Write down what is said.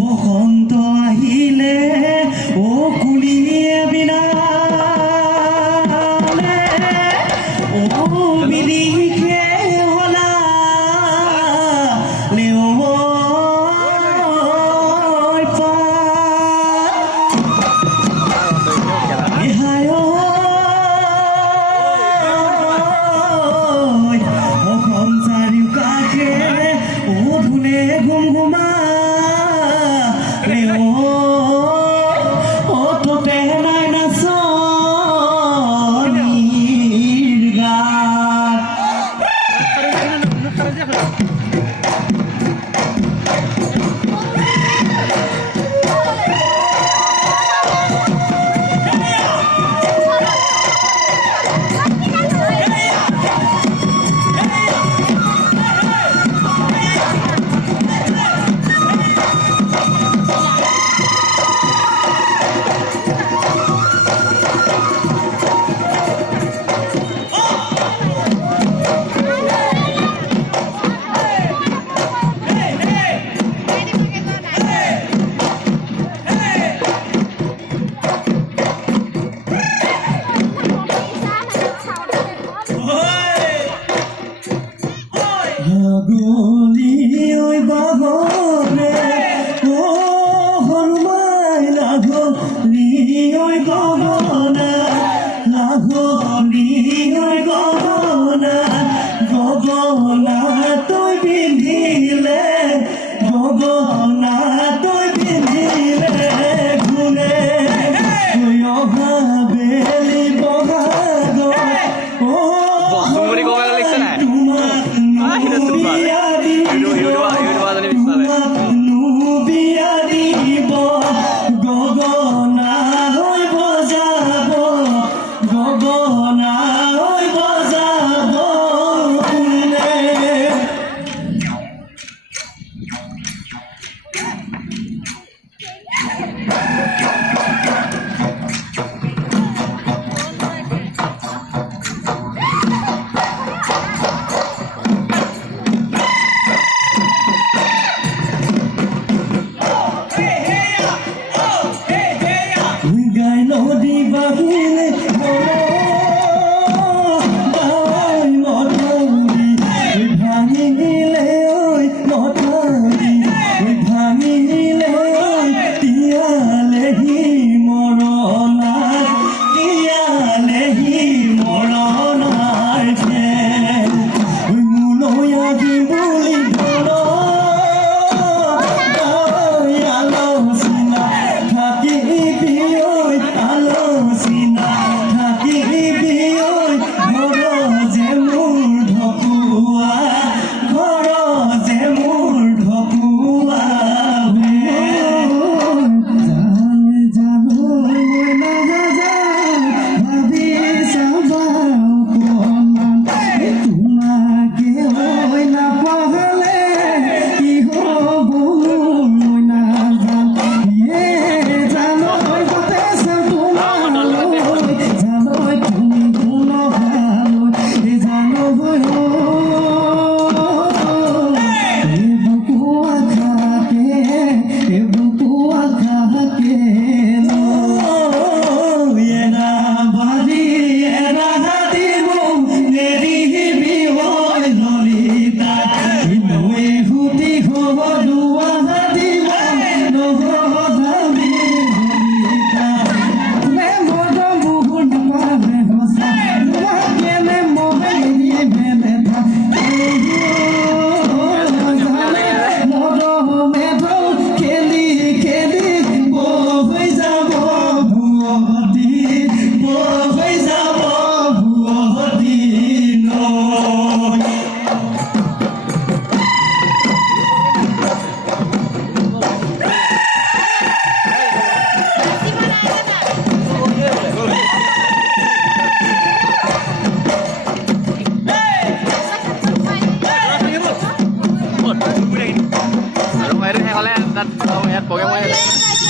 বসন্ত আহিলে ও কুলিয়ে বিনালে ও বিলিখে হলা লেও অসম চাৰিওকাষে ধুনে ঘুম ঘুমা অততে নাই নাচনীৰ গাত গলি ওই বাগরে ও হরমাই লাগলি ওই গগনা লাগলি ওই গগনা গগনা তুই পিন্ধিলে গগনা তুই পিন্ধিলে ঘুরে তুই অহা বেলি বহাগ ও গগনা হৈ বজাব গগনা হৈ বজাব কোনে গাই নদী বাহিলে মধুরি ভাঙিলে ঐ মধুরি ভাঙিলে তিয়ালেহি মৰণাৰ তিয়ালেহি মৰণাৰ খেল মুনয়াগি বুলি আলোচনা থাকিবি আলোচনা থাকিবি ঘৰ যে মোৰ ঢকুৱা ঘৰ যে মোৰ ঢকুৱা ভাবি চাবা তোমাকে হৈ নাপাহলে কি হ'ব মই নাজানো জানৈ গতে চাবলৈ জানৈ তুমি কোন ভালৈ জানৈ বুকুয়া থাকে এনা বালি এনা দিব নেৰিবি হৈ ললিতা মই সুতি হ'ব দুৱা দিব নহদামি ললিতা মে মদ বহুত পালে হসা তোমাকে মে মোহে মেলে থা মদ মেধ খেলি খেলি বৈ যাব ভুৱতী বৈ যাব ভুৱতী নৈ আৰু মই শেষ হ'লে তাত ইয়াত প্ৰগ্ৰেম হৈ আছে